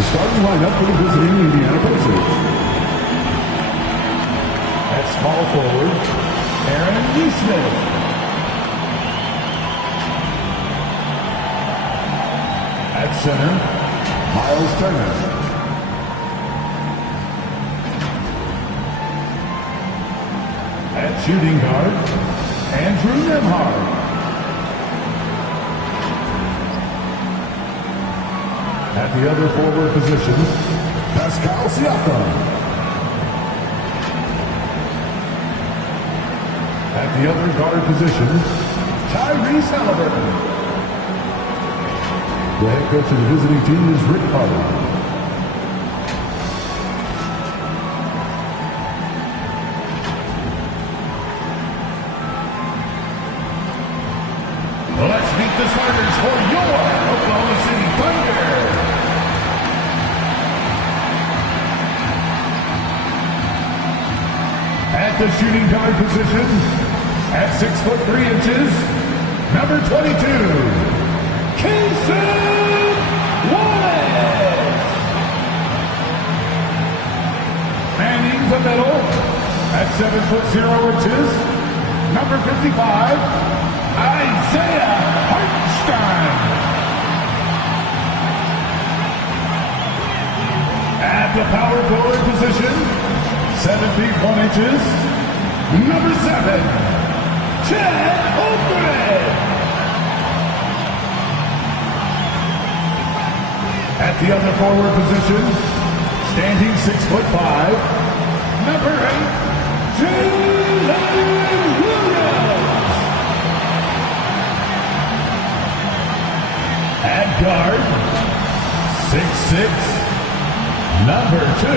The starting lineup for the visiting Indiana Pacers. At small forward, Aaron Smith. At center, Miles Turner. At shooting guard, Andrew Nembhard. At the other forward position, Pascal Siakam. At the other guard position, Tyrese Halliburton. The head coach of the visiting team is Rick Carter. Let's meet the starters for your Oklahoma City Thunder. At the shooting guard position, at 6'3", number 22, Cason Wallace. Manning the middle, at 7'0", number 55, Isaiah Hartenstein. At the power forward position, 7 feet 1 inches, number 7, Chad Oakley. At the other forward position, standing 6'5", number 8, Jalen Williams. At guard, 6'6", number 2,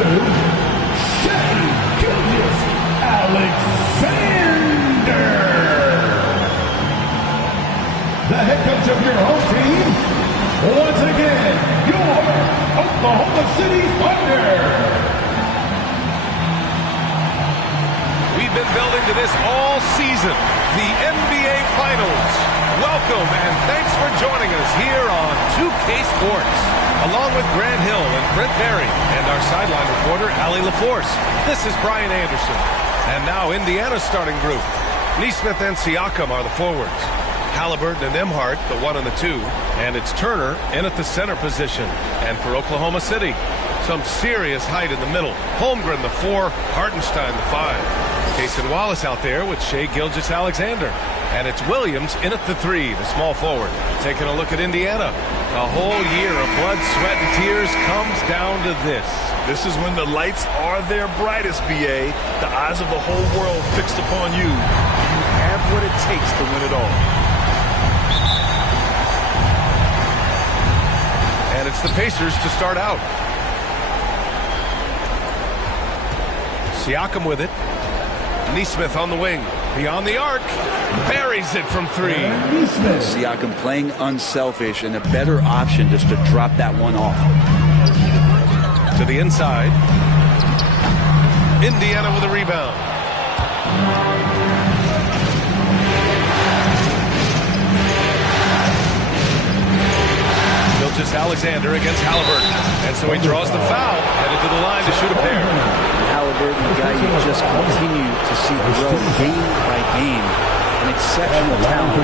Shai Gilgeous-Alexander. The head coach of your home team, once again, your Oklahoma City Thunder. We've been building to this all season, the NBA Finals. Welcome and thanks for joining us here on 2K Sports. Along with Grant Hill and Brent Berry and our sideline reporter, Allie LaForce. This is Brian Anderson. And now Indiana's starting group. Nesmith and Siakam are the forwards. Halliburton and Nembhard, the 1 and the 2. And it's Turner in at the center position. And for Oklahoma City, some serious height in the middle. Holmgren, the 4, Hartenstein, the 5. Cason Wallace out there with Shai Gilgeous-Alexander. And it's Williams in at the 3, the small forward. Taking a look at Indiana. A whole year of blood, sweat, and tears comes down to this. This is when the lights are their brightest, BA. The eyes of the whole world fixed upon you. You have what it takes to win it all. And it's the Pacers to start out. Siakam with it. Nesmith on the wing. Beyond the arc. Buries it from 3. Siakam playing unselfish and a better option just to drop that one off. To the inside. Indiana with a rebound. Gilgeous-Alexander against Halliburton. And so he draws the foul. Headed to the line to shoot a pair. Halliburton, the guy you just continue to see grow game by game. An exceptional talent,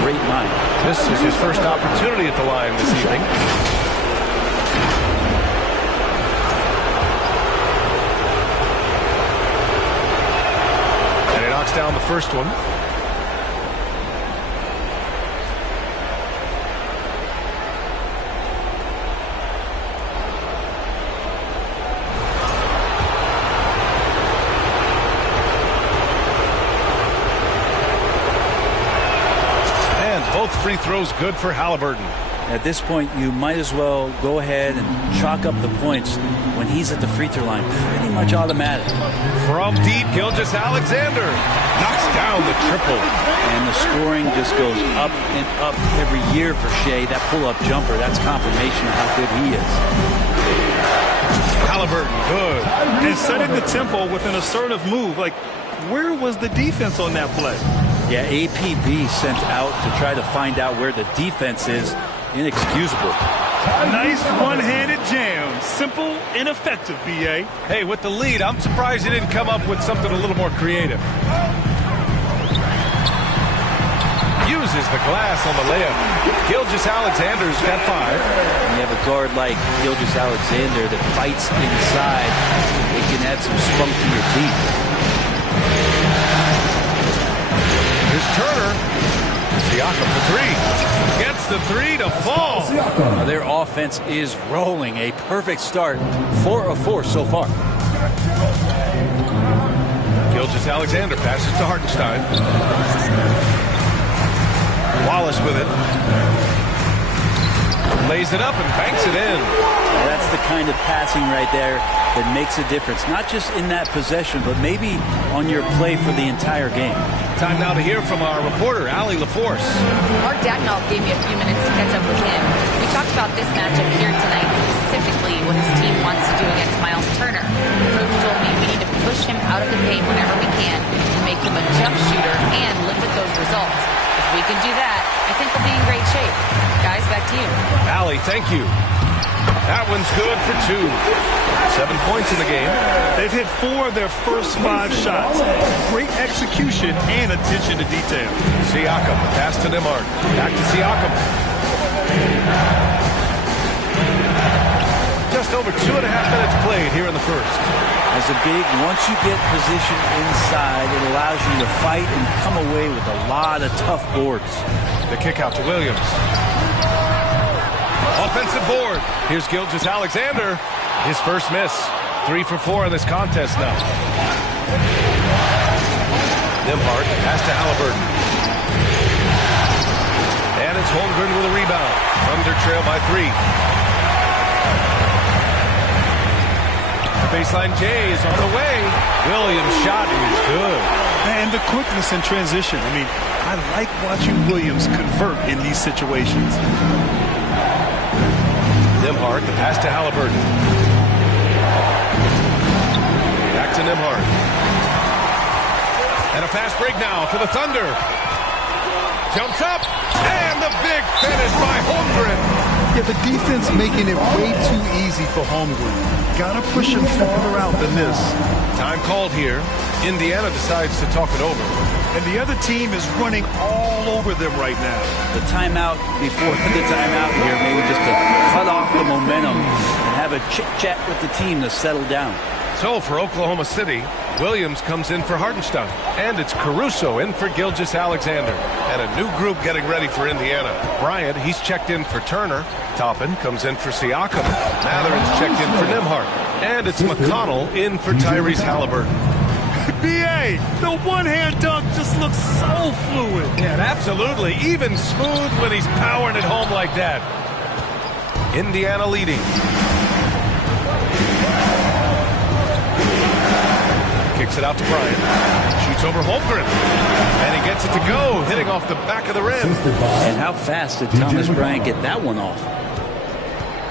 great mind. This is his first opportunity at the line this evening. And he knocks down the first one. Both free throws good for Halliburton. At this point, you might as well go ahead and chalk up the points when he's at the free throw line. Pretty much automatic. From deep, Gilgeous-Alexander knocks down the triple. And the scoring just goes up and up every year for Shai. That pull-up jumper, that's confirmation of how good he is. Halliburton, good. And setting the tempo with an assertive move. Like, where was the defense on that play? Yeah, APB sent out to try to find out where the defense is. Inexcusable. Nice one-handed jam. Simple and effective, B.A. Hey, with the lead, I'm surprised he didn't come up with something a little more creative. Uses the glass on the layup. Gilgeous-Alexander's got 5. When you have a guard like Gilgeous-Alexander that fights inside, it can add some spunk to your team. Here's Turner. Siakam for 3. Gets the 3 to fall. Their offense is rolling. A perfect start. 4 of 4 so far. Gilgeous-Alexander passes to Hartenstein. Wallace with it. Lays it up and banks it in. That's the kind of passing right there that makes a difference. Not just in that possession, but maybe on your play for the entire game. Time now to hear from our reporter, Allie LaForce. Mark Dagnall gave me a few minutes to catch up with him. We talked about this matchup here tonight, specifically what his team wants to do against Miles Turner. Coach told me we need to push him out of the paint whenever we can to make him a jump shooter and limit those results. If we can do that, I think we'll be in great shape. Guys, back to you. Allie, thank you. That one's good for 2. 7 points in the game. They've hit 4 of their first 5 shots. Great execution and attention to detail. Siakam, pass to Nembhard. Back to Siakam. Just over 2.5 minutes played here in the first. As a big, once you get position inside, it allows you to fight and come away with a lot of tough boards. The kick out to Williams. Offensive board. Here's Gilgeous-Alexander. His first miss. 3 for 4 in this contest now. Nembhard pass to Halliburton. And it's Holmgren with a rebound. Thunder trail by 3. The baseline J is on the way. Williams' shot is good. And the quickness in transition. I mean, I like watching Williams convert in these situations. Nembhard, the pass to Halliburton. Back to Nembhard. And a fast break now for the Thunder. Jumps up, and the big finish by Holmgren. Yeah, the defense making it way too easy for Holmgren. Gotta push him farther out than this. Time called here. Indiana decides to talk it over. And the other team is running all over them right now. The timeout before the timeout here, maybe just to cut off the momentum and have a chit-chat with the team to settle down. So for Oklahoma City, Williams comes in for Hartenstein. And it's Caruso in for Gilgeous-Alexander. And a new group getting ready for Indiana. Bryant, he's checked in for Turner. Toppin comes in for Siakam. Matherin's checked in for Nembhard. And it's McConnell in for Tyrese Halliburton. B.A., the one-hand dunk just looks so fluid. Yeah, absolutely. Even smooth when he's powering it home like that. Indiana leading. Kicks it out to Bryant. Shoots over Holmgren. And he gets it to go, hitting off the back of the rim. And how fast did Thomas Bryant get that one off?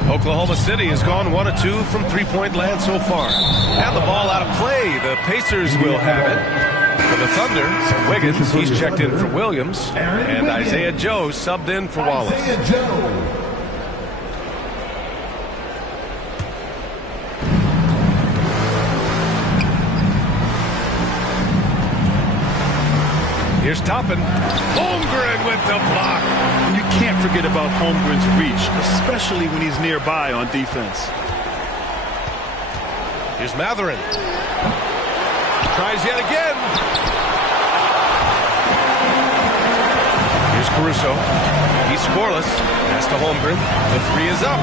Oklahoma City has gone 1 of 2 from three-point land so far. And the ball out of play. The Pacers will have it. For the Thunder, Wiggins, he's checked in for Williams. And Isaiah Joe subbed in for Wallace. Here's Toppin. Holmgren with the block. And you can't forget about Holmgren's reach, especially when he's nearby on defense. Here's Matherin. Tries yet again. Here's Caruso. He's scoreless. Pass to Holmgren. The 3 is up.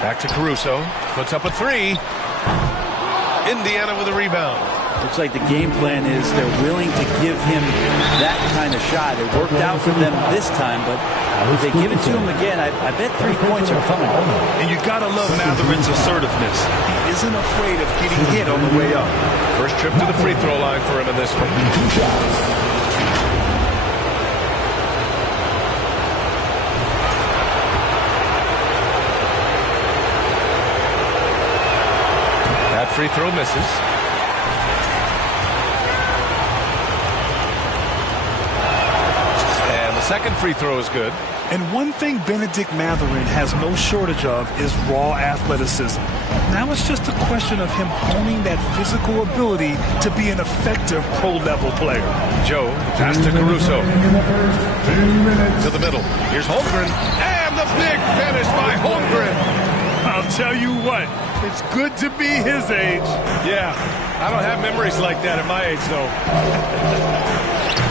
Back to Caruso. Puts up a 3. Indiana with a rebound. Looks like the game plan is they're willing to give him that kind of shot. It worked out for them this time, but if they give it to him again, I bet 3 points are coming. And you got to love Matherin's assertiveness. He isn't afraid of getting hit on the way up. First trip to the free throw line for him in this one. 2 shots. That free throw misses. second free throw is good. And one thing Benedict Mathurin has no shortage of is raw athleticism. Now it's just a question of him honing that physical ability to be an effective pro-level player. Joe, pass to Caruso. To the middle. Here's Holmgren. And the big finish by Holmgren. I'll tell you what, it's good to be his age. Yeah, I don't have memories like that at my age, though.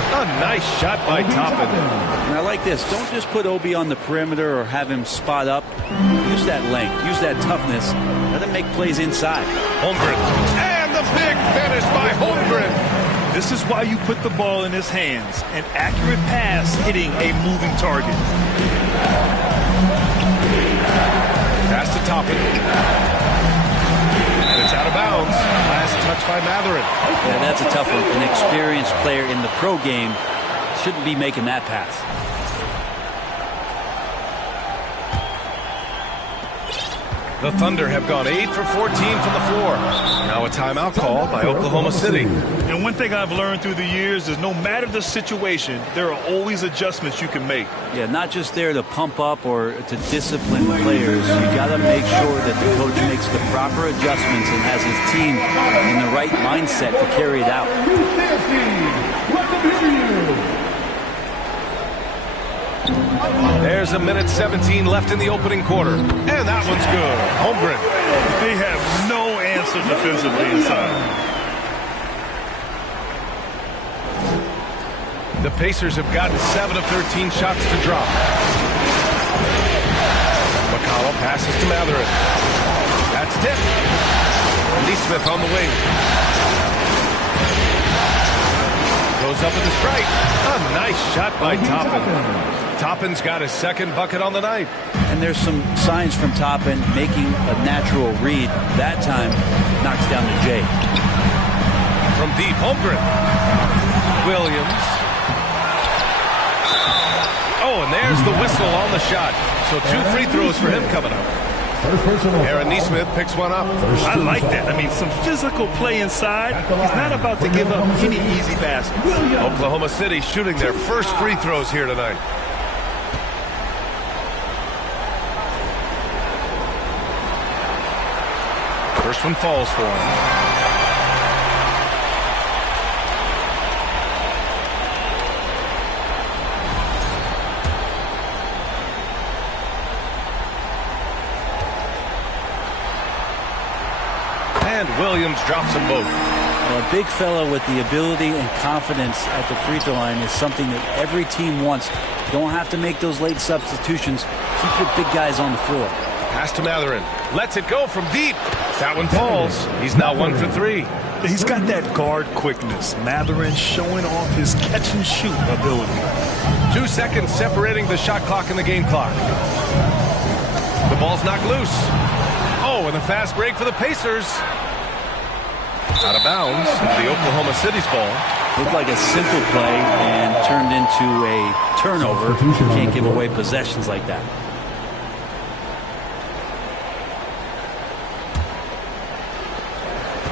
A nice shot by Toppin. And I like this. Don't just put Obi on the perimeter or have him spot up. Use that length. Use that toughness. Let him make plays inside. Holmgren. And the big finish by Holmgren. This is why you put the ball in his hands. An accurate pass hitting a moving target. Pass to Toppin. And it's out of bounds. Last touch by Mathurin. Yeah, that's a tough one. An experienced player in the pro game shouldn't be making that pass. The Thunder have gone 8 for 14 from the floor. Now a timeout call by Oklahoma City. And one thing I've learned through the years is no matter the situation, there are always adjustments you can make. Yeah, not just there to pump up or to discipline the players. You got to make sure that the coach makes the proper adjustments and has his team in the right mindset to carry it out. There's a minute 17 left in the opening quarter. And that one's good. Holmgren. They have no answer defensively inside. The Pacers have gotten 7 of 13 shots to drop. McCollum passes to Mathurin. That's tipped. Neesmith on the wing. Goes up with the strike. A nice shot by Toppin. Toppin's got his second bucket on the night. And there's some signs from Toppin making a natural read. That time knocks down the J. From deep, Holmgren. Williams. Oh, and there's the whistle on the shot. So 2 free throws for him coming up. Aaron Neesmith picks one up. I like that. I mean, some physical play inside. He's not about to give up any easy baskets. Oklahoma City shooting their first free throws here tonight. First one falls for him. And Williams drops them both. Well, a big fella with the ability and confidence at the free throw line is something that every team wants. You don't have to make those late substitutions. Keep your big guys on the floor. Pass to Mathurin. Lets it go from deep. That one falls. He's now 1 for 3. He's got that guard quickness. Mathurin showing off his catch and shoot ability. 2 seconds separating the shot clock and the game clock. The ball's knocked loose. Oh, and a fast break for the Pacers. Out of bounds. The Oklahoma City's ball. Looked like a simple play and turned into a turnover. You can't give away possessions like that.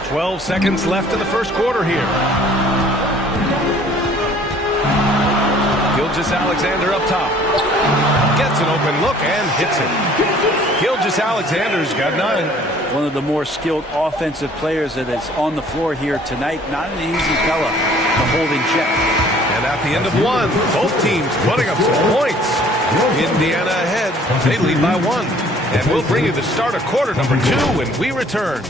.12 seconds left in the first quarter here. Gilgeous-Alexander up top. Gets an open look and hits it. Gilgeous-Alexander's got 9. One of the more skilled offensive players that is on the floor here tonight. Not an easy fella to hold in check. And at the end of 1, both teams putting up some points. Indiana ahead. They lead by 1. And we'll bring you the start of quarter number 2 when we return.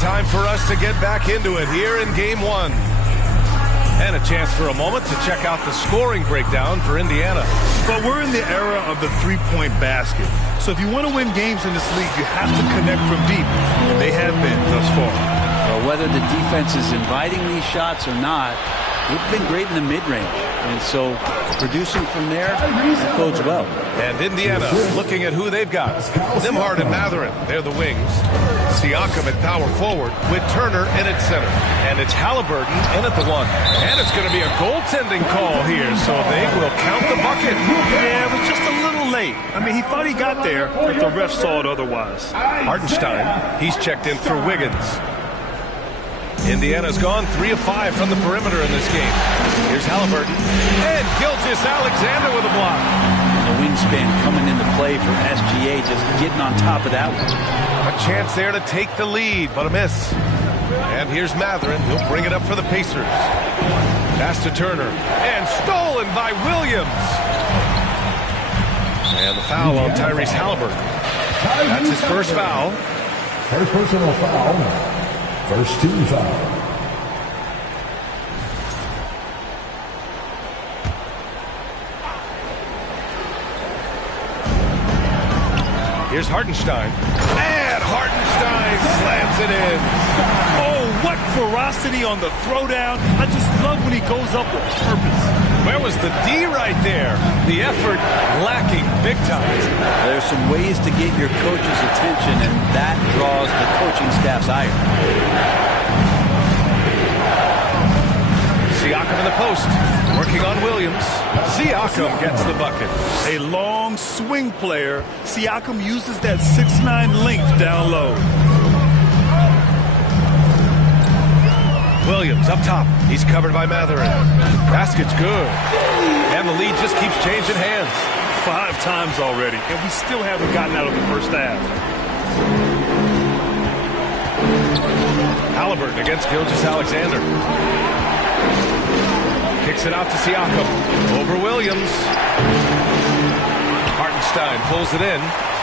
Time for us to get back into it here in game 1. And a chance for a moment to check out the scoring breakdown for Indiana. But we're in the era of the three-point basket. So if you want to win games in this league, you have to connect from deep. And they have been thus far. Well, whether the defense is inviting these shots or not, They've been great in the mid-range, and so producing from there, that bodes well. And Indiana looking at who they've got. Nimhard and Matherin, they're the wings. Siakam at power forward with Turner in at center. And it's Halliburton in at the 1. And it's going to be a goaltending call here, so they will count the bucket. Yeah, it was just a little late. I mean, he thought he got there, but the ref saw it otherwise. Hartenstein, he's checked in for Wiggins. Indiana's gone 3 of 5 from the perimeter in this game. Here's Halliburton. And Gilgeous-Alexander with a block. The wingspan coming into play for SGA, just getting on top of that one. A chance there to take the lead, but a miss. And here's Matherin. He'll bring it up for the Pacers. Pass to Turner. And stolen by Williams. And the foul on Tyrese Halliburton. That's his first foul. First personal foul. First team foul. Here's Hartenstein. And Hartenstein slams it in. Oh, what ferocity on the throwdown. I just love when he goes up with purpose. Where was the D right there? The effort lacking big time. There's some ways to get your coach's attention, and that draws the coaching staff's ire. Siakam in the post, working on Williams. Siakam gets the bucket. A long swing player. Siakam uses that 6'9" length down low. Williams up top. He's covered by Matherin. Basket's good. And the lead just keeps changing hands. 5 times already, and we still haven't gotten out of the first half. Halliburton against Gilgeous-Alexander. Kicks it out to Siakam. Over Williams. Hartenstein pulls it in.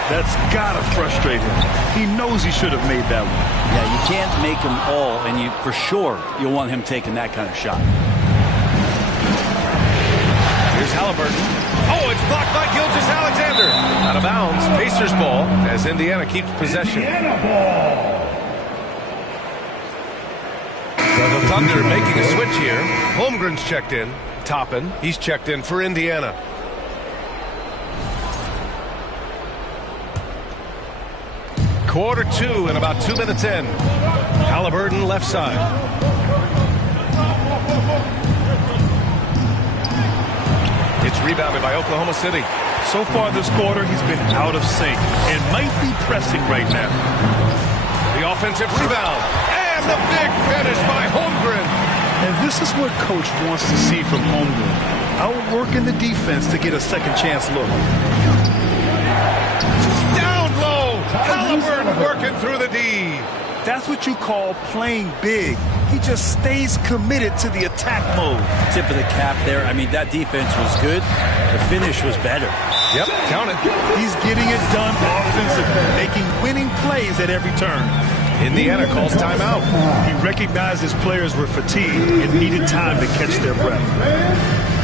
That's gotta frustrate him. He knows he should have made that one. Yeah, you can't make them all, and you for sure you'll want him taking that kind of shot. Here's Halliburton. Oh, it's blocked by Gilgeous-Alexander. Out of bounds. Pacers ball as Indiana keeps possession. Indiana ball. So the Thunder making a switch here. Holmgren's checked in. Toppin, he's checked in for Indiana. Quarter 2 and about 2 minutes in. Halliburton left side. It's rebounded by Oklahoma City. So far this quarter, he's been out of sync and might be pressing right now. The offensive rebound. And the big finish by Holmgren. And this is what Coach wants to see from Holmgren. Outworking the defense to get a second chance look. Down low. Halliburton working through the D. That's what you call playing big. He just stays committed to the attack mode. Tip of the cap there. I mean, that defense was good. The finish was better. Yep, count it. He's getting it done offensively, making winning plays at every turn. Indiana calls timeout. He recognized his players were fatigued and needed time to catch their breath.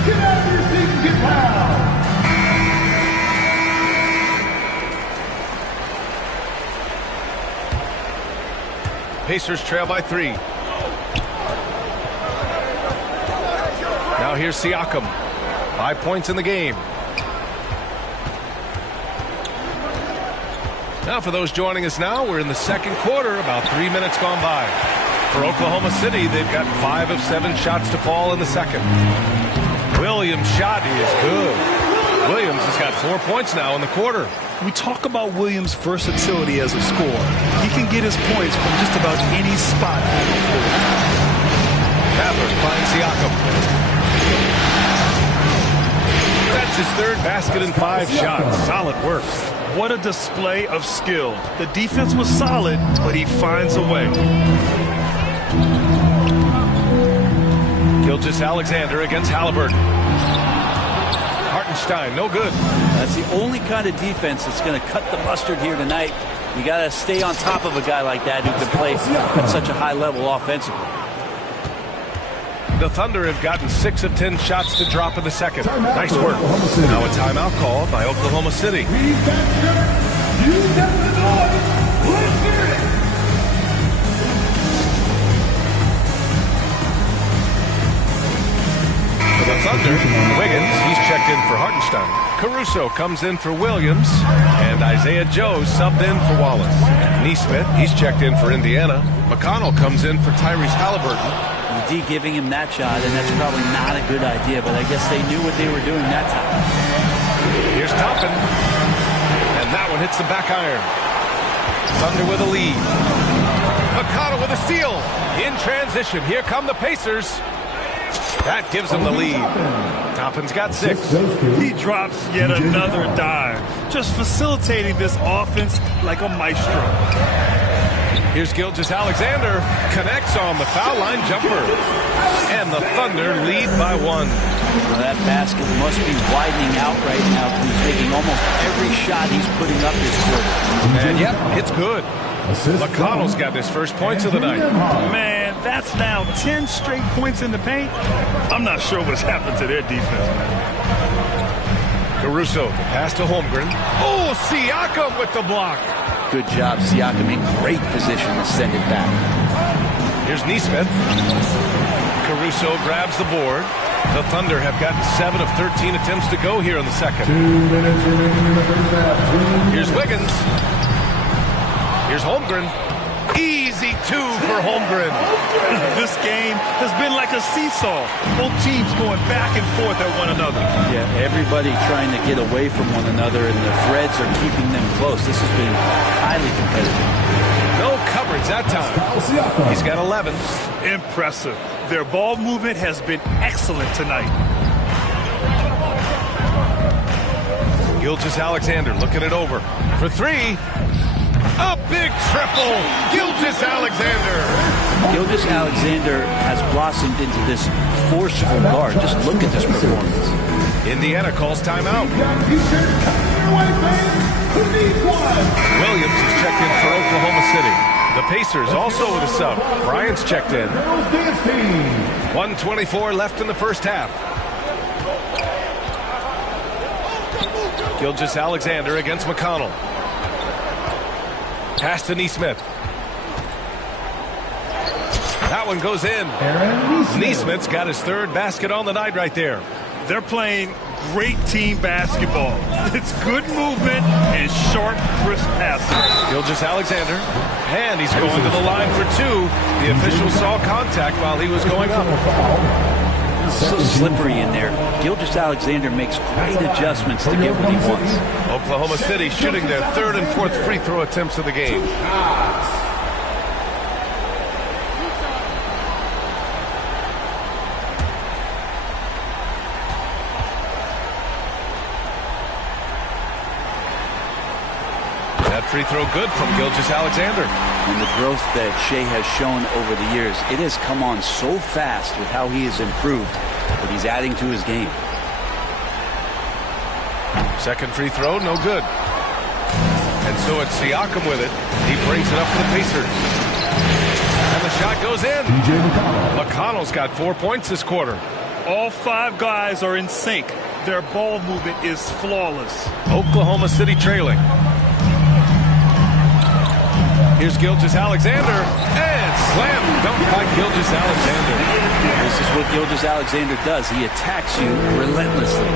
Get out of your seat and get loud. Pacers trail by 3. Now here's Siakam. 5 points in the game. Now for those joining us now, we're in the second quarter, about 3 minutes gone by. For Oklahoma City, they've got 5 of 7 shots to fall in the second. Williams' shot is good. Williams has got 4 points now in the quarter. We talk about Williams' versatility as a scorer. He can get his points from just about any spot on the floor. Butler finds Siakam. That's his 3rd basket in 5 shots. Solid work. What a display of skill. The defense was solid, but he finds a way. Gilgeous-Alexander against Halliburton. Hartenstein, no good. That's the only kind of defense that's going to cut the mustard here tonight. You got to stay on top of a guy like that who can play at such a high level offensively. The Thunder have gotten 6 of 10 shots to drop in the second. Nice work. Now a timeout called by Oklahoma City. We've got shirt. You got the noise. Let's hear it. Thunder. Wiggins, he's checked in for Hartenstein. Caruso comes in for Williams. And Isaiah Joe subbed in for Wallace. Neesmith, he's checked in for Indiana. McConnell comes in for Tyrese Halliburton. D giving him that shot, and that's probably not a good idea, but I guess they knew what they were doing that time. Here's Toppin. And that one hits the back iron. Thunder with a lead. McConnell with a steal. In transition, here come the Pacers. That gives them the lead. Toppin's got 6. He drops yet another dime, just facilitating this offense like a maestro. Here's Gilgeous-Alexander, connects on the foul line jumper. And the Thunder lead by 1. Well, that basket must be widening out right now because he's making almost every shot he's putting up this quarter. And yep, it's good. McConnell's got his first points of the night. Man, that's now 10 straight points in the paint. I'm not sure what's happened to their defense, man. Caruso, pass to Holmgren. Oh, Siakam with the block. Good job, Siakam, in great position to send it back. Here's Neesmith. Caruso grabs the board. The Thunder have gotten 7 of 13 attempts to go here in the second. 2 minutes remaining in the first half. Here's Wiggins. Here's Holmgren. Easy 2 for Holmgren. This game has been like a seesaw. Both teams going back and forth at one another. Yeah, everybody trying to get away from one another, and the threads are keeping them close. This has been highly competitive. No coverage that time. He's got 11. Impressive. Their ball movement has been excellent tonight. Gilgeous-Alexander looking it over for 3. A big triple. Gilgeous-Alexander. Gilgeous-Alexander has blossomed into this forceful guard. Just look at this performance. Indiana calls timeout. Williams is checked in for Oklahoma City. The Pacers also with a sub. Bryant's checked in. 1:24 left in the first half. Gilgeous-Alexander against McConnell. Pass to Neesmith. That one goes in. Neesmith's got his 3rd basket on the night right there. They're playing great team basketball. It's good movement and short, crisp passing. Gilgeous-Alexander. And he's going to the line for 2. The official saw contact while he was going up. So slippery in there. Gilgeous-Alexander makes great adjustments to get what he wants. Oklahoma City shooting their 3rd and 4th free throw attempts of the game. That free throw good from Gilgeous-Alexander. And the growth that Shea has shown over the years, it has come on so fast with how he has improved, but he's adding to his game. Second free throw, no good. And so it's Siakam with it. He brings it up for the Pacers. And the shot goes in. McConnell's got 4 points this quarter. All 5 guys are in sync. Their ball movement is flawless. Oklahoma City trailing. Here's Gilgeous-Alexander, and slam dunk by Gilgeous-Alexander. This is what Gilgeous-Alexander does. He attacks you relentlessly.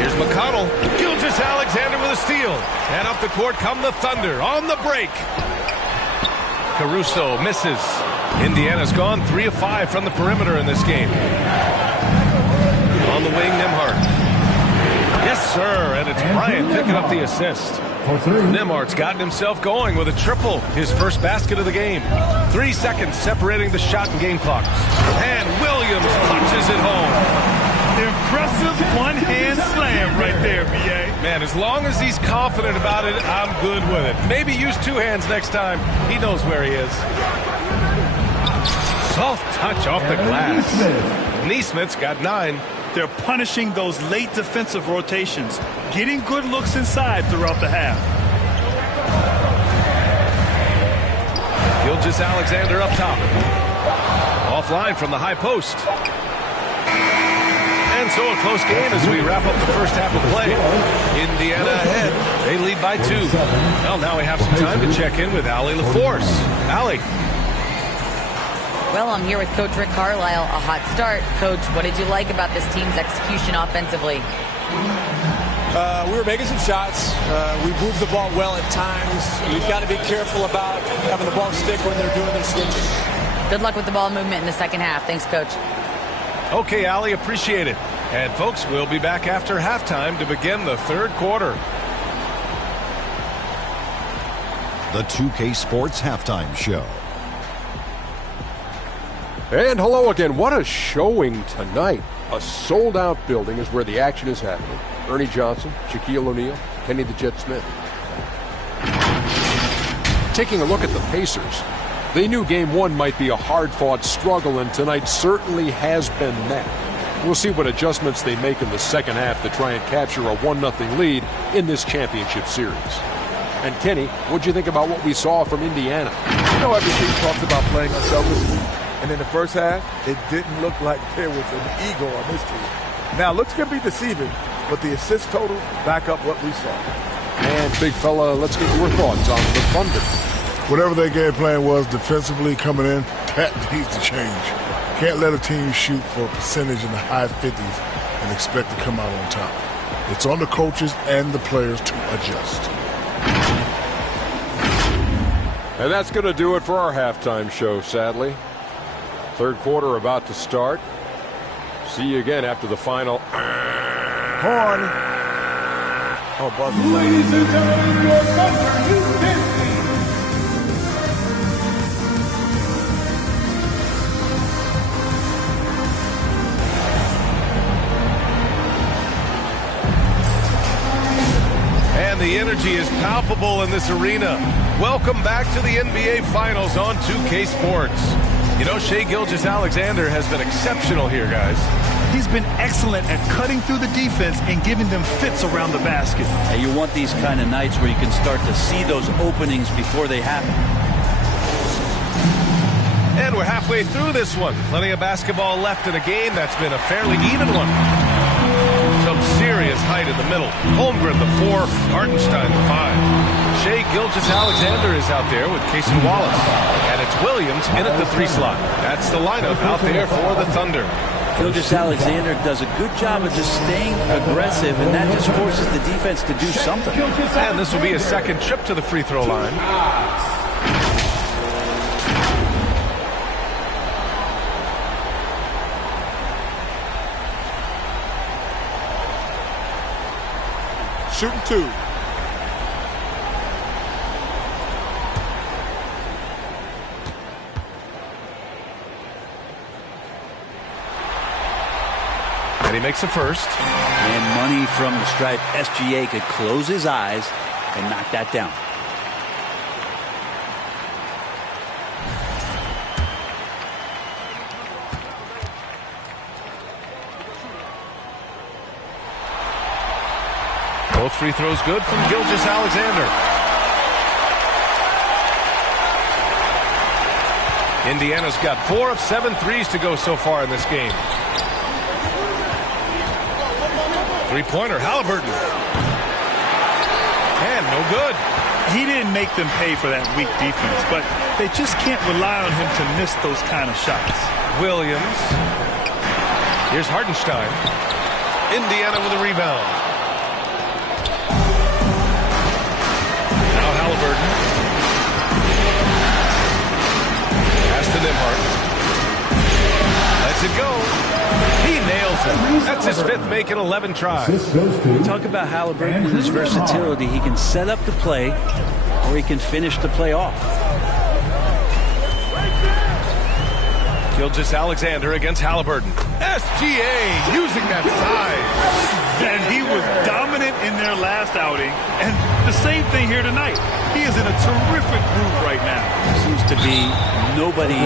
Here's McConnell. Gilgeous-Alexander with a steal. And up the court come the Thunder on the break. Caruso misses. Indiana's gone 3 of 5 from the perimeter in this game. On the wing, Nembhard. Yes, sir, and it's Bryant picking up the assist. Nembhard's gotten himself going with a triple, his first basket of the game. 3 seconds separating the shot and game clock. And Williams punches it home. Impressive one-hand slam right there, B.A. Man, as long as he's confident about it, I'm good with it. Maybe use 2 hands next time. He knows where he is. Soft touch off the glass. Neesmith's got 9. They're punishing those late defensive rotations, getting good looks inside throughout the half. Gilgeous-Alexander up top. Offline from the high post. And so a close game as we wrap up the first half of play. Indiana ahead. They lead by 2. Well, now we have some time to check in with Allie LaForce. Allie. Well, I'm here with Coach Rick Carlisle. A hot start. Coach, what did you like about this team's execution offensively? We were making some shots. We moved the ball well at times. We've got to be careful about having the ball stick when they're doing their switching. Good luck with the ball movement in the second half. Thanks, Coach. Okay, Allie, appreciate it. And folks, we'll be back after halftime to begin the third quarter. The 2K Sports Halftime Show. And hello again. What a showing tonight. A sold-out building is where the action is happening. Ernie Johnson, Shaquille O'Neal, Kenny the Jet Smith. Taking a look at the Pacers, they knew Game 1 might be a hard-fought struggle, and tonight certainly has been that. We'll see what adjustments they make in the second half to try and capture a 1-0 lead in this championship series. And Kenny, what'd you think about what we saw from Indiana? You know, everything talks about playing unselfishly. And in the first half, it didn't look like there was an ego on this team. Now, looks can be deceiving, but the assist totals back up what we saw. And, big fella, let's get your thoughts on the Thunder. Whatever their game plan was defensively coming in, that needs to change. Can't let a team shoot for a percentage in the high 50s and expect to come out on top. It's on the coaches and the players to adjust. And that's going to do it for our halftime show, sadly. Third quarter about to start. See you again after the final. Horn. Oh, buzzer. Ladies and gentlemen, your Thunder Houston. And the energy is palpable in this arena. Welcome back to the NBA Finals on 2K Sports. You know, Shai Gilgeous-Alexander has been exceptional here, guys. He's been excellent at cutting through the defense and giving them fits around the basket. And you want these kind of nights where you can start to see those openings before they happen. And we're halfway through this one. Plenty of basketball left in a game that's been a fairly even one. Some serious height in the middle. Holmgren, the 4, Hartenstein, the 5. Shai Gilgeous-Alexander is out there with Casey Wallace. And it's Williams in at the 3 slot. That's the lineup out there for the Thunder. Gilgeous-Alexander does a good job of just staying aggressive, and that just forces the defense to do something. And this will be a second trip to the free throw line. Shooting 2. And he makes a first. And money from the stripe. SGA could close his eyes and knock that down. Both free throws good from Gilgeous-Alexander. Indiana's got 4 of 7 threes to go so far in this game. Three-pointer, Halliburton. And no good. He didn't make them pay for that weak defense, but they just can't rely on him to miss those kind of shots. Williams. Here's Hartenstein. Indiana with a rebound. Now Halliburton. Pass to Nembhard. Lets it go. He nails it. That's his 5th make in 11 tries. Talk about Halliburton and his versatility. He can set up the play, or he can finish the play off. Gilgeous-Alexander against Halliburton. SGA using that size. And he was dominant in their last outing, and the same thing here tonight. He is in a terrific groove right now. Seems to be nobody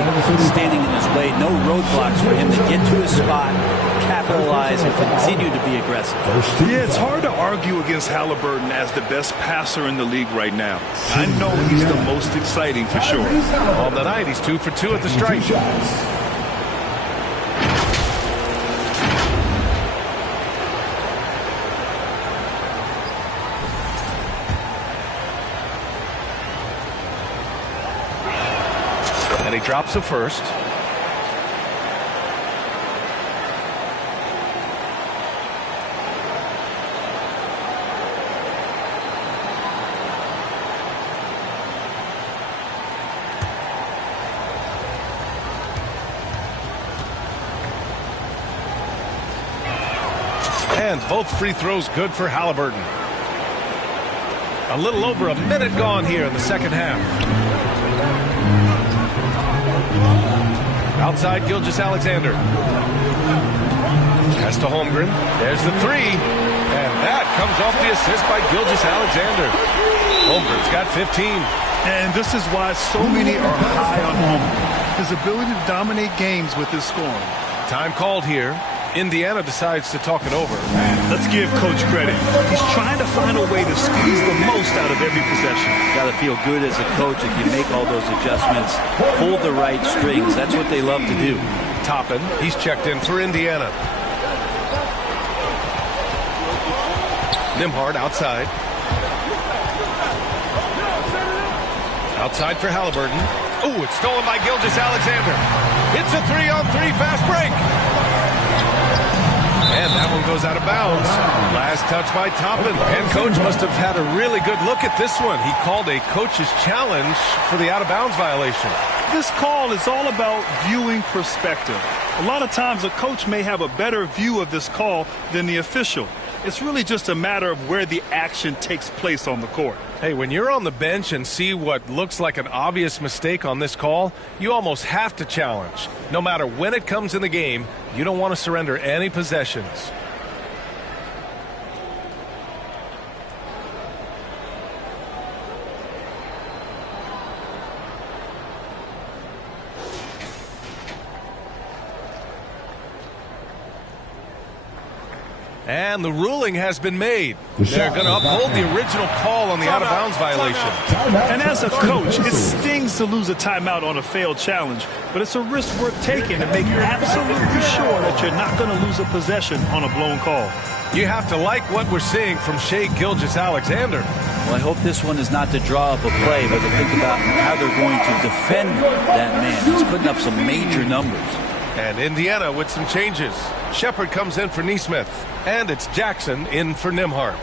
standing in his way, no roadblocks for him to get to his spot, capitalize, and continue to be aggressive. Yeah, it's hard to argue against Halliburton as the best passer in the league right now. I know he's the most exciting for sure. On the night, he's 2 for 2 at the stripe. And he drops a first. And both free throws good for Halliburton. A little over a minute gone here in the second half. Outside, Gilgeous-Alexander. Pass to Holmgren. There's the three. And that comes off the assist by Gilgeous-Alexander. Holmgren's got 15. And this is why so many are high on Holmgren. His ability to dominate games with his scoring. Time called here. Indiana decides to talk it over. Let's give Coach credit. He's trying to find a way to squeeze the most out of every possession. Got to feel good as a coach if you make all those adjustments, pull the right strings. That's what they love to do. Toppin, he's checked in for Indiana. Nembhard outside. Outside for Halliburton. Ooh, it's stolen by Gilgeous-Alexander. It's a 3-on-3 fast break. And that one goes out of bounds. Last touch by Toppin. And coach must have had a really good look at this one. He called a coach's challenge for the out-of-bounds violation. This call is all about viewing perspective. A lot of times a coach may have a better view of this call than the official. It's really just a matter of where the action takes place on the court. Hey, when you're on the bench and see what looks like an obvious mistake on this call, you almost have to challenge. No matter when it comes in the game, you don't want to surrender any possessions. And the ruling has been made. They're going to uphold the original call on the out-of-bounds violation. And as a coach, it stings to lose a timeout on a failed challenge, but it's a risk worth taking to make absolutely sure that you're not going to lose a possession on a blown call. You have to like what we're seeing from Shai Gilgeous-Alexander. Well, I hope this one is not to draw up a play, but to think about how they're going to defend that man. He's putting up some major numbers. And Indiana with some changes. Shepard comes in for Nesmith. And it's Jackson in for Nembhard.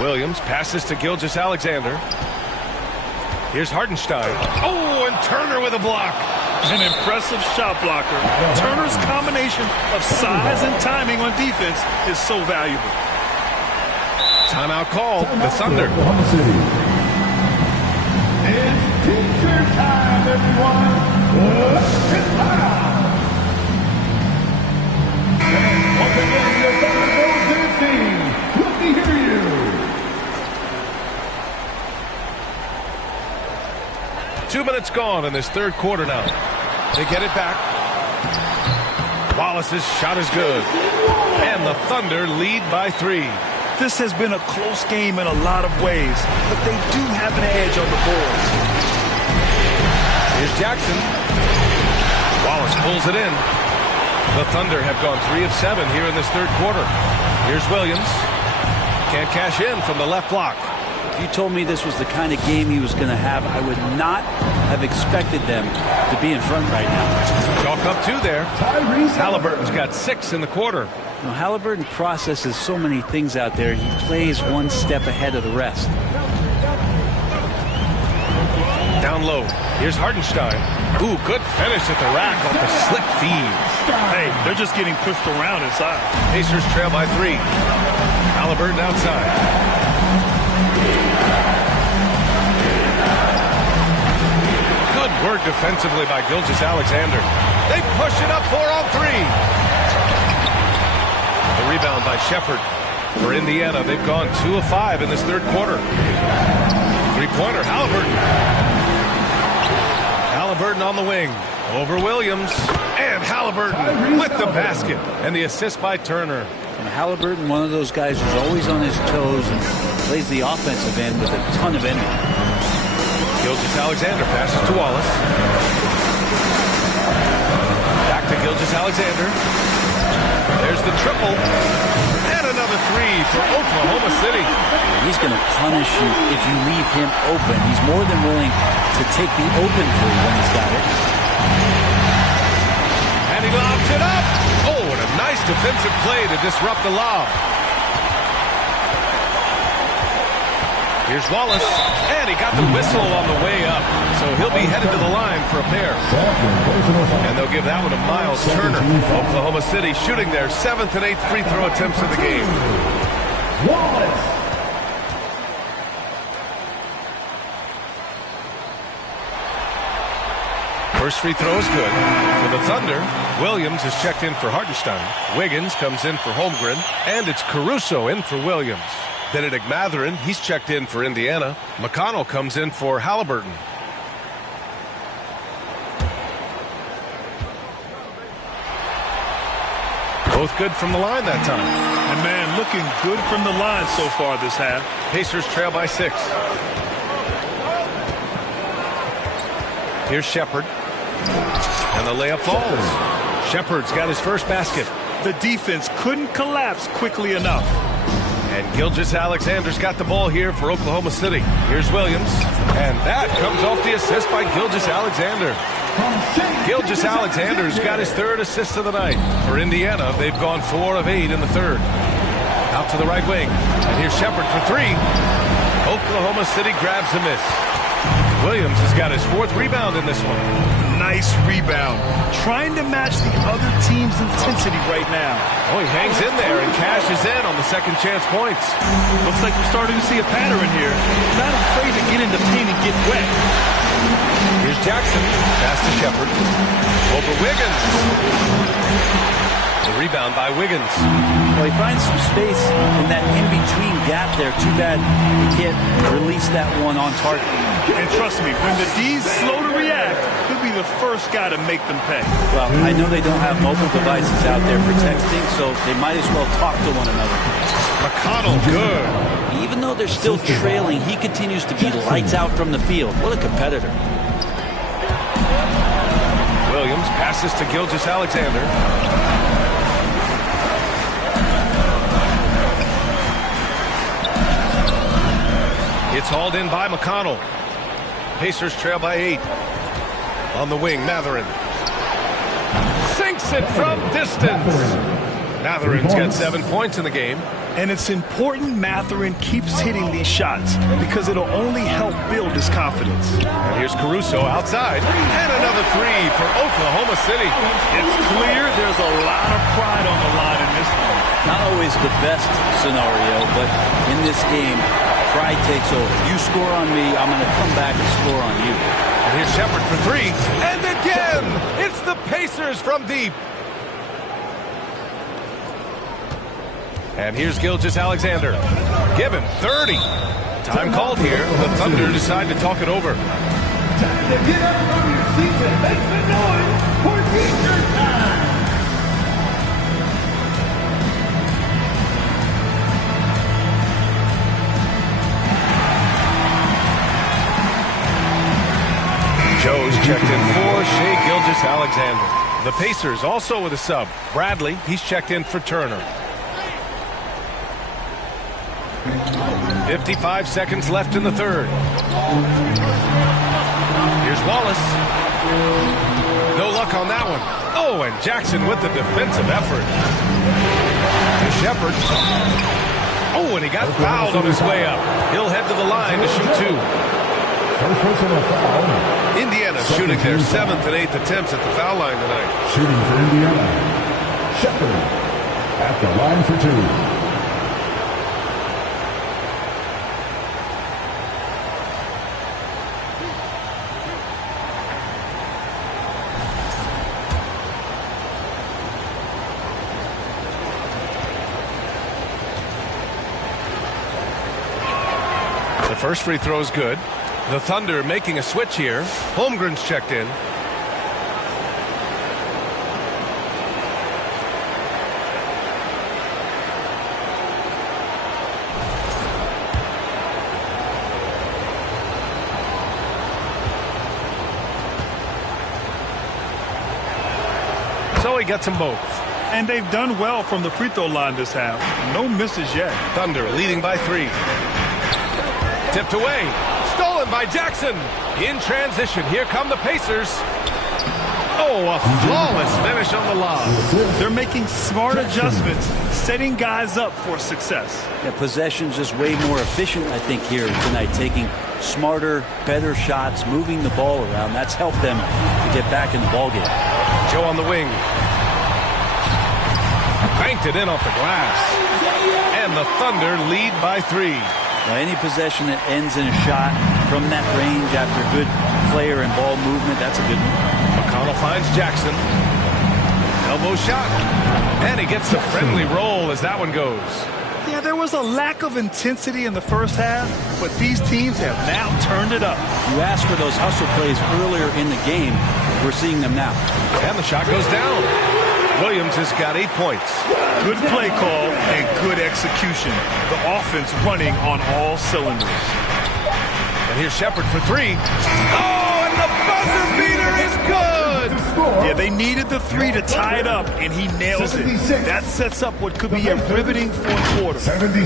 Williams passes to Gilgeous-Alexander. Here's Hartenstein. Oh, and Turner with a block. An impressive shot blocker. Turner's combination of size and timing on defense is so valuable. Timeout called. The Thunder. It's teacher time, everyone. It's loud. Once again, your Thunder goes to the team. Let me hear you. 2 minutes gone in this third quarter now. They get it back. Wallace's shot is good. And the Thunder lead by 3. This has been a close game in a lot of ways, but they do have an edge on the boards. Here's Jackson. Wallace pulls it in. The Thunder have gone 3 of 7 here in this third quarter. Here's Williams. Can't cash in from the left block. If you told me this was the kind of game he was going to have, I would not have expected them to be in front right now. Chalk up 2 there. Halliburton's got 6 in the quarter. You know, Halliburton processes so many things out there. He plays one step ahead of the rest. Down low. Here's Hartenstein. Ooh, good finish at the rack off the slick feed. Hey, they're just getting pushed around inside. Pacers trail by 3. Halliburton outside. Good work defensively by Gilgeous-Alexander. They push it up 4 on 3. The rebound by Shepard. For Indiana, they've gone 2 of 5 in this third quarter. Three-pointer, Halliburton. Halliburton on the wing. Over Williams. And Halliburton with the basket. And the assist by Turner. And Halliburton, one of those guys who's always on his toes and plays the offensive end with a ton of energy. Gilgeous-Alexander passes to Wallace. Back to Gilgeous-Alexander. There's the triple. And another 3 for Oklahoma City. He's going to punish you if you leave him open. He's more than willing to take the open 3 when he's got it. And he lobs it up. Oh, and a nice defensive play to disrupt the lob. Here's Wallace, and he got the whistle on the way up. So he'll be headed to the line for a pair. And they'll give that one to Miles Turner. Oklahoma City shooting their 7th and 8th free throw attempts of the game. Wallace. First free throw is good. For the Thunder, Williams is checked in for Hartenstein. Wiggins comes in for Holmgren. And it's Caruso in for Williams. Benedict Mathurin, he's checked in for Indiana. McConnell comes in for Halliburton. Both good from the line that time. And man, looking good from the line so far this half. Pacers trail by 6. Here's Shepard. And the layup falls. Shepard's got his first basket. The defense couldn't collapse quickly enough. And Gilgeous-Alexander's got the ball here for Oklahoma City. Here's Williams. And that comes off the assist by Gilgeous-Alexander. Gilgeous-Alexander's got his 3rd assist of the night. For Indiana, they've gone 4 of 8 in the 3rd. Out to the right wing. And here's Shepard for 3. Oklahoma City grabs a miss. Williams has got his 4th rebound in this one. Nice rebound. Trying to match the other team's intensity right now. Oh, he hangs in there and cashes in on the second chance points. Looks like we're starting to see a pattern here. Not afraid to get in the paint and get wet. Here's Jackson. Pass to Shepard. Over Wiggins. The rebound by Wiggins. Well, he finds some space in that in-between gap there. Too bad he can't release that one on target. And trust me, when the D's slow to react, he'll be the first guy to make them pay. Well, I know they don't have mobile devices out there for texting, so they might as well talk to one another. McConnell, good. Even though they're still trailing, he continues to be lights out from the field. What a competitor. Williams passes to Gilgeous-Alexander. It's hauled in by McConnell. Pacers trail by 8. On the wing, Mathurin. Sinks it from distance. Mathurin's got 7 points in the game. And it's important Mathurin keeps hitting these shots because it'll only help build his confidence. And here's Caruso outside. And another 3 for Oklahoma City. It's clear there's a lot of pride on the line in this one. Not always the best scenario, but in this game, pride takes over. You score on me, I'm going to come back and score on you. And here's Shepard for 3. And again, it's the Pacers from deep. And here's Gilgeous-Alexander. Give him 30. Time called here. The Thunder decide to talk it over. Time to get up from your seats and make some noise for Easter time. Joe's checked in for Shai Gilgeous-Alexander. The Pacers also with a sub. Bradley, he's checked in for Turner. 55 seconds left in the 3rd. Here's Wallace. No luck on that one. Oh, and Jackson with the defensive effort. To Shepard. Oh, and he got fouled on his way up. He'll head to the line to shoot 2. First personal foul. Indiana shooting their 7th and 8th attempts at the foul line tonight. Shooting for Indiana. Shepard at the line for 2. The first free throw is good. The Thunder making a switch here. Holmgren's checked in. So he gets them both. And they've done well from the free throw line this half. No misses yet. Thunder leading by 3. Tipped away. Stolen by Jackson. In transition, here come the Pacers. Oh, a flawless finish on the lob. They're making smart adjustments, setting guys up for success. Yeah, possession's just way more efficient, I think, here tonight, taking smarter, better shots, moving the ball around. That's helped them to get back in the ballgame. Joe on the wing. Banked it in off the glass. And the Thunder lead by 3. Now, any possession that ends in a shot from that range after good player and ball movement, that's a good one. McConnell finds Jackson. Elbow shot. And he gets the friendly roll as that one goes. Yeah, there was a lack of intensity in the first half, but these teams have now turned it up. You asked for those hustle plays earlier in the game. We're seeing them now. And the shot goes down. Williams has got 8 points. Good play call and good execution. The offense running on all cylinders. And here's Shepard for 3. Oh, and the buzzer beater is good! Yeah, they needed the 3 to tie it up, and he nails it. That sets up what could be a riveting fourth quarter.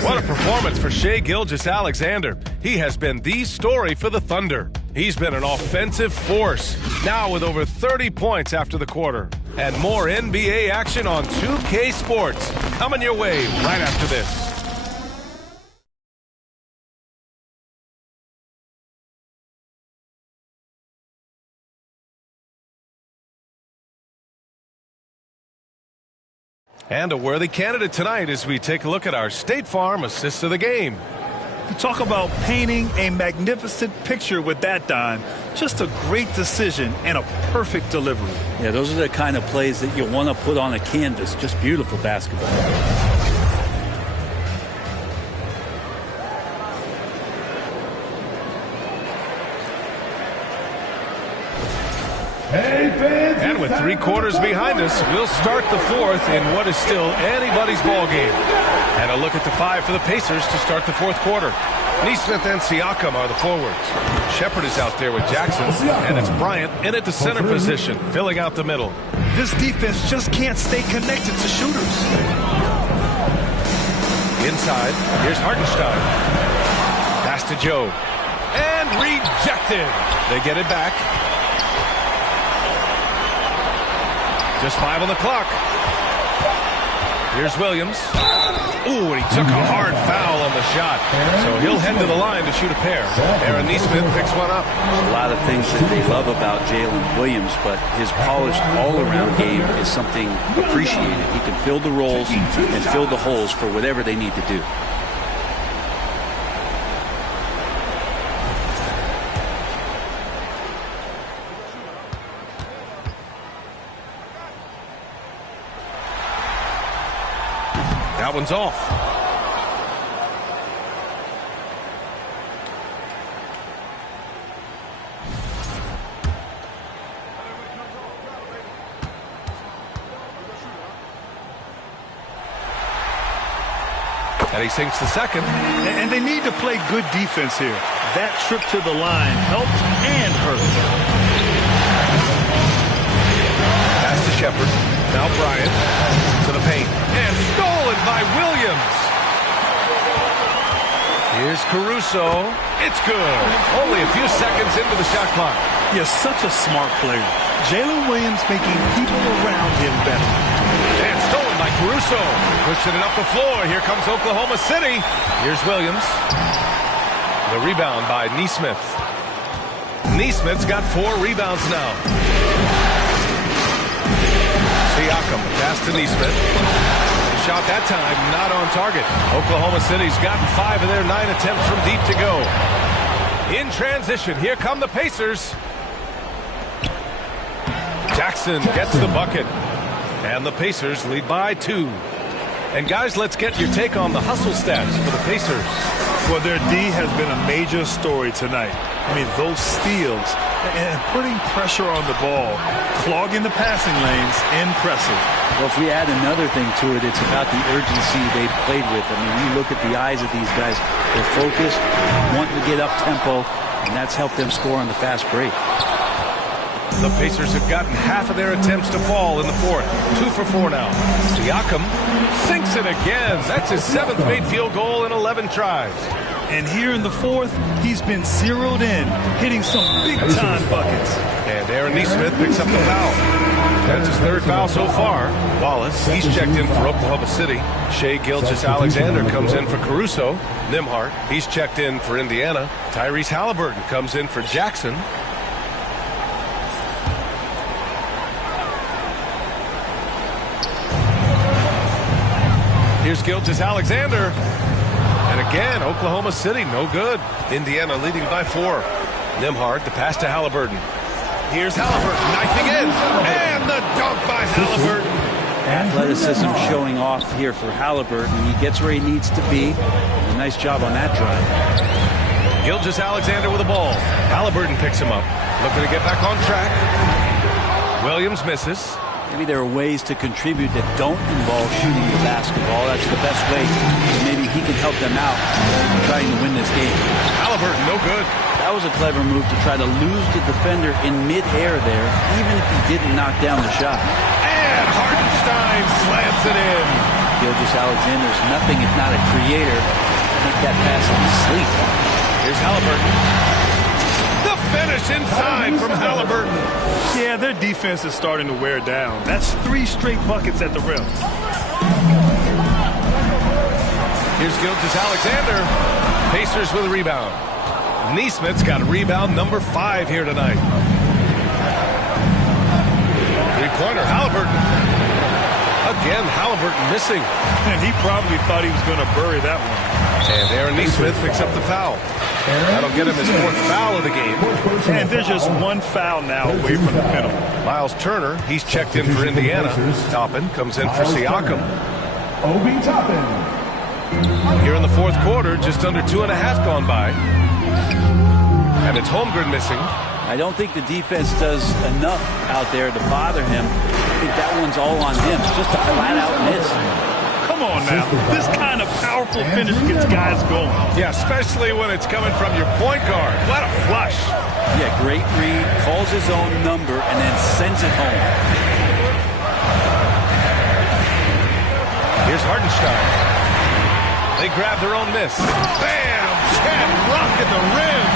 What a performance for Shai Gilgeous-Alexander. He has been the story for the Thunder. He's been an offensive force, now with over 30 points after the quarter. And more NBA action on 2K Sports coming your way right after this. And a worthy candidate tonight as we take a look at our State Farm Assist of the Game. You talk about painting a magnificent picture with that, Don. Just a great decision and a perfect delivery. Yeah, those are the kind of plays that you want to put on a canvas. Just beautiful basketball. And with 3 quarters behind us, we'll start the fourth in what is still anybody's ball game. And a look at the 5 for the Pacers to start the fourth quarter. Nesmith and Siakam are the forwards. Shepard is out there with Jackson, and it's Bryant in at the center position, filling out the middle. This defense just can't stay connected to shooters. Inside, here's Hartenstein. Pass to Joe. And rejected. They get it back. Just 5 on the clock. Here's Williams. Ooh, and he took a hard foul on the shot. So he'll head to the line to shoot a pair. Aaron Nesmith picks one up. There's a lot of things that they love about Jalen Williams, but his polished all-around game is something appreciated. He can fill the roles and fill the holes for whatever they need to do. That one's off. And he sinks the second. And they need to play good defense here. That trip to the line helped and hurt. Pass to Shepard. Now Bryant to the paint. And stolen by Williams. Here's Caruso. It's good. Only a few seconds into the shot clock. You're such a smart player. Jalen Williams making people around him better. And stolen by Caruso. Pushing it up the floor. Here comes Oklahoma City. Here's Williams. The rebound by Nesmith. Nesmith's got 4 rebounds now. Siakam, pass to Nesmith. Shot that time, not on target. Oklahoma City's gotten 5 of their 9 attempts from deep to go. In transition, here come the Pacers. Jackson gets the bucket. And the Pacers lead by 2. And guys, let's get your take on the hustle stats for the Pacers. Well, their D has been a major story tonight. I mean, those steals and putting pressure on the ball, clogging the passing lanes, impressive. Well, if we add another thing to it, it's about the urgency they've played with. I mean, you look at the eyes of these guys. They're focused, wanting to get up tempo, and that's helped them score on the fast break. The Pacers have gotten half of their attempts to fall in the fourth. 2 for 4 now. Siakam sinks it again. That's his 7th made field goal in 11 tries. And here in the fourth, he's been zeroed in, hitting some big-time buckets. And Aaron Nesmith picks up the foul. That's his third foul so far. Wallace, he's checked in for Oklahoma City. Shai Gilgeous-Alexander comes in for Caruso. Nembhard, he's checked in for Indiana. Tyrese Halliburton comes in for Jackson. Here's Gilgeous-Alexander. And again, Oklahoma City, no good. Indiana leading by 4. Nembhard, the pass to Halliburton. Here's Halliburton, knifing in. And the dunk by Halliburton. Athleticism showing off here for Halliburton. He gets where he needs to be. A nice job on that drive. Gilgeous-Alexander with the ball. Halliburton picks him up. Looking to get back on track. Williams misses. Maybe there are ways to contribute that don't involve shooting the basketball. That's the best way. Maybe he can help them out trying to win this game. Halliburton, no good. That was a clever move to try to lose the defender in midair there, even if he didn't knock down the shot. And Hartenstein slams it in. Gilgeous-Alexander is nothing if not a creator. Make that pass in his sleep. Here's Halliburton. The finish inside from Halliburton. Yeah, their defense is starting to wear down. That's 3 straight buckets at the rim. Here's Gilgeous-Alexander. Pacers with a rebound. Nesmith's got a rebound number 5 here tonight. Three-pointer, Halliburton. Again, Halliburton missing. And he probably thought he was going to bury that one. And Aaron Nesmith picks up the foul. That'll get him his 4th foul of the game. And there's just 1 foul now away from the penalty. Miles Turner, he's checked in for Indiana. Toppin comes in for Siakam. Obi Toppin. Here in the 4th quarter, just under 2.5 gone by. And it's Holmgren missing. I don't think the defense does enough out there to bother him. I think that one's all on him. Just a flat-out miss. Come on now. This kind of powerful finish gets guys going. Yeah, especially when it's coming from your point guard. What a flush. Yeah, great read. Calls his own number and then sends it home. Here's Hartenstein. They grab their own miss. Bam! Chad rocking the rim.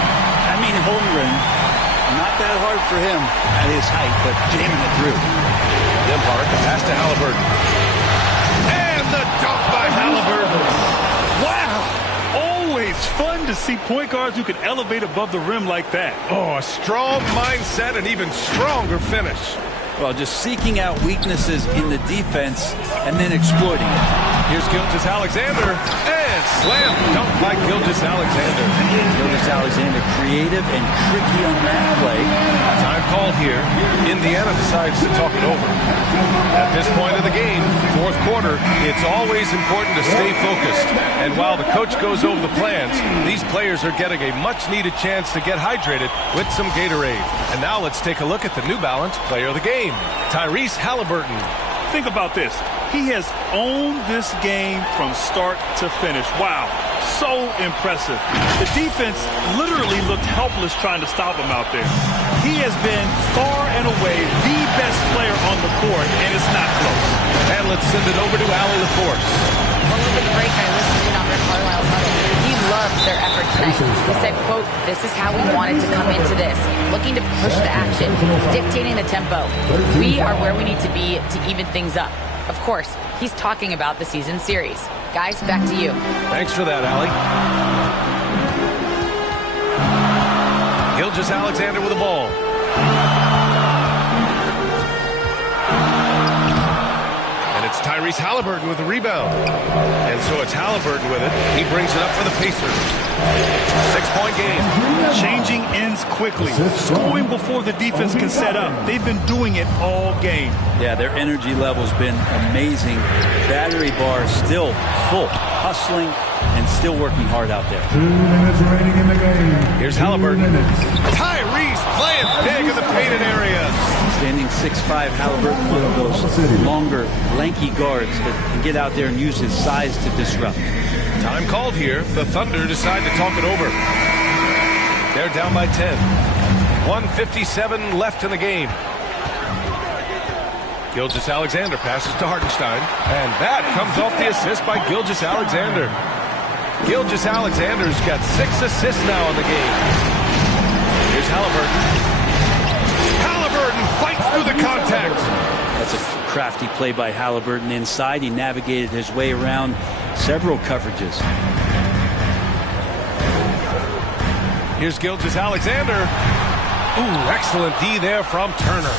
I mean, Holmgren, not that hard for him at his height, but jamming it through. Nembhard, pass to Halliburton. And the dunk by Halliburton. Wow! Always fun to see point guards who can elevate above the rim like that. Oh, a strong mindset and even stronger finish. Well, just seeking out weaknesses in the defense and then exploiting it. Here's Gilgeous-Alexander. And slam dunk by Gilgeous-Alexander. Gilgeous-Alexander creative and tricky on that play. Time called here. Indiana decides to talk it over. At this point of the game, 4th quarter, it's always important to stay focused. And while the coach goes over the plans, these players are getting a much-needed chance to get hydrated with some Gatorade. And now let's take a look at the New Balance player of the game, Tyrese Halliburton. Think about this. He has owned this game from start to finish. Wow, so impressive. The defense literally looked helpless trying to stop him out there. He has been far and away the best player on the court, and it's not close. And let's send it over to Allie LaForce. Well, over the break, I listened in on Rick Carlisle's huddle. He loved their effort tonight. He said, quote, "This is how we wanted to come into this. Looking to push the action, dictating the tempo. We are where we need to be to even things up." Of course, he's talking about the season series. Guys, back to you. Thanks for that, Allie. Gilgeous-Alexander with the ball. And it's Tyrese Halliburton with the rebound. And so it's Halliburton with it. He brings it up for the Pacers. 6-point game. Changing ends quickly. Scoring before the defense can set up. They've been doing it all game. Yeah, their energy level's been amazing. Battery bar still full, hustling and still working hard out there. 2 minutes remaining in the game. Here's Halliburton. Tyrese playing big in the painted area. Standing 6'5", Halliburton, one of those longer, lanky guards that can get out there and use his size to disrupt. Time called here. The Thunder decide to talk it over. They're down by 10. 1:57 left in the game. Gilgeous-Alexander passes to Hartenstein. And that comes off the assist by Gilgeous-Alexander. Gilgeous-Alexander's got 6 assists now in the game. Here's Halliburton. Halliburton fights through the contact. That's a crafty play by Halliburton inside. He navigated his way around several coverages. Here's Gilgeous-Alexander. Ooh, excellent D there from Turner.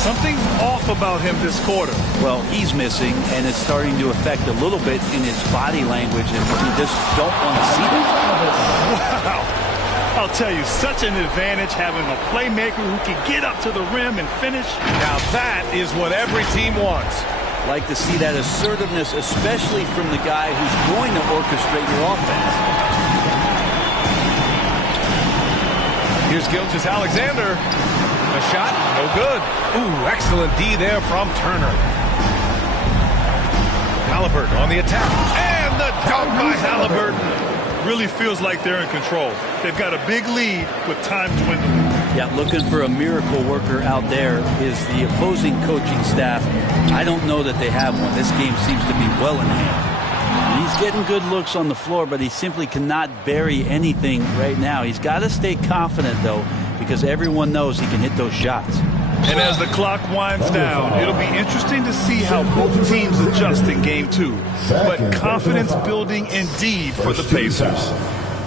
Something's off about him this quarter. Well, he's missing, and it's starting to affect a little bit in his body language, and you just don't want to see that. Wow. I'll tell you, such an advantage having a playmaker who can get up to the rim and finish. Now that is what every team wants. Like to see that assertiveness, especially from the guy who's going to orchestrate your offense. Here's Gilgeous-Alexander. A shot, no good. Ooh, excellent D there from Turner. Halliburton on the attack. And the dunk by Halliburton. Really feels like they're in control. They've got a big lead with time dwindling. Yeah, looking for a miracle worker out there is the opposing coaching staff. I don't know that they have one. This game seems to be well in hand. He's getting good looks on the floor, but he simply cannot bury anything right now. He's got to stay confident, though, because everyone knows he can hit those shots. And as the clock winds down, it'll be interesting to see how both teams adjust in Game 2. But confidence building indeed for the Pacers.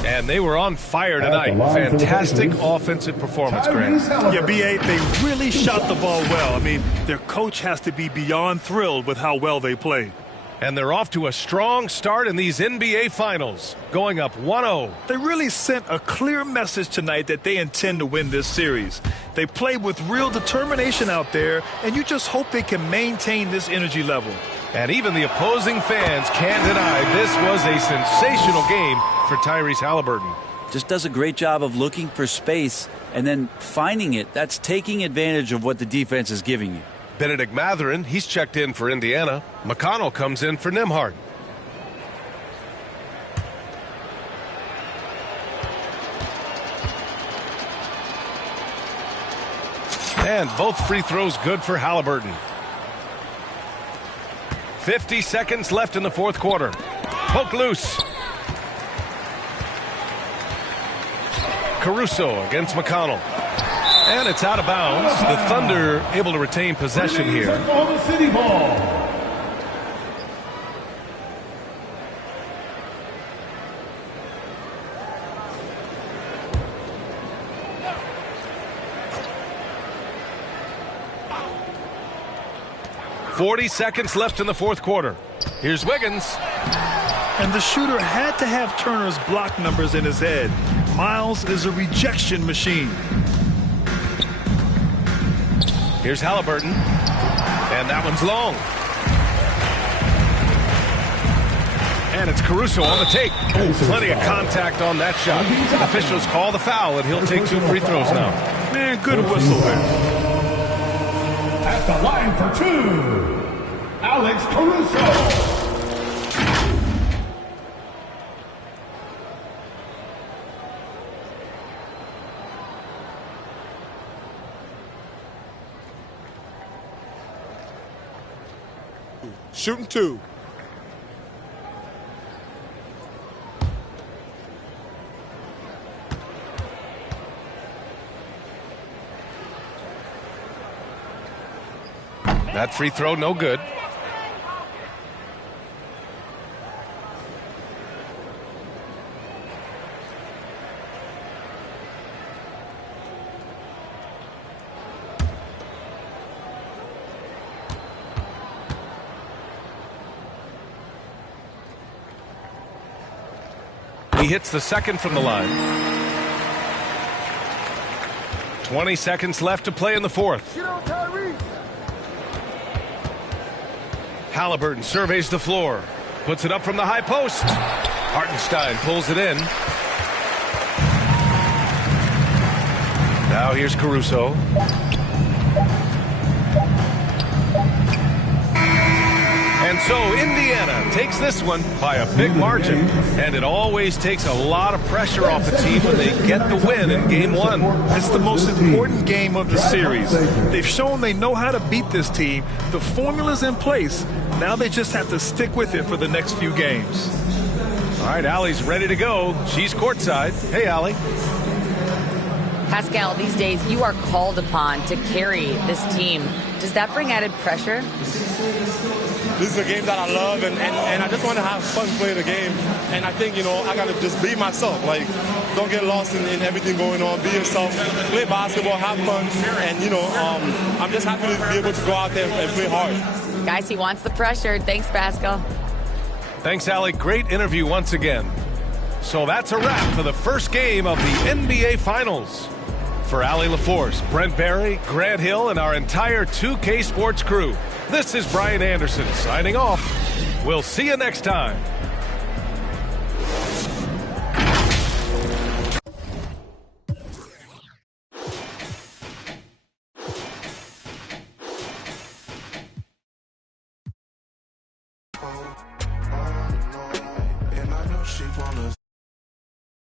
And they were on fire tonight. Fantastic offensive performance, Grant. Yeah, B.A., they really shot the ball well. I mean, their coach has to be beyond thrilled with how well they played. And they're off to a strong start in these NBA Finals, going up 1-0. They really sent a clear message tonight that they intend to win this series. They played with real determination out there, and you just hope they can maintain this energy level. And even the opposing fans can't deny this was a sensational game for Tyrese Halliburton. Just does a great job of looking for space and then finding it. That's taking advantage of what the defense is giving you. Benedict Mathurin, he's checked in for Indiana. McConnell comes in for Nembhard. And both free throws good for Halliburton. 50 seconds left in the fourth quarter. Poke loose. Caruso against McConnell. And it's out of bounds. The Thunder able to retain possession here. Oklahoma City ball. .40 seconds left in the fourth quarter. Here's Wiggins. And the shooter had to have Turner's block numbers in his head. Miles is a rejection machine. Here's Halliburton. And that one's long. And it's Caruso on the take. Oh, plenty of contact on that shot. Officials call the foul, and he'll take 2 free throws now. Man, good whistle there. At the line for 2, Alex Caruso. Shooting 2. That free throw, no good. He hits the second from the line. 20 seconds left to play in the fourth. Halliburton surveys the floor. Puts it up from the high post. Hartenstein pulls it in. Now here's Caruso. And so Indiana takes this one by a big margin. And it always takes a lot of pressure off the team when they get the win in Game 1. It's the most important game of the series. They've shown they know how to beat this team. The formula's in place. Now they just have to stick with it for the next few games. All right, Allie's ready to go. She's courtside. Hey, Allie. Pascal, these days you are called upon to carry this team. Does that bring added pressure? This is a game that I love, and I just want to have fun playing the game. And I think, I got to just be myself. Like, don't get lost in everything going on. Be yourself. Play basketball, have fun. And, I'm just happy to be able to go out there and play hard. Guys, he wants the pressure. Thanks, Pascal. Thanks, Allie. Great interview once again. So that's a wrap for the first game of the NBA Finals. For Allie LaForce, Brent Barry, Grant Hill, and our entire 2K Sports crew, this is Brian Anderson signing off. We'll see you next time.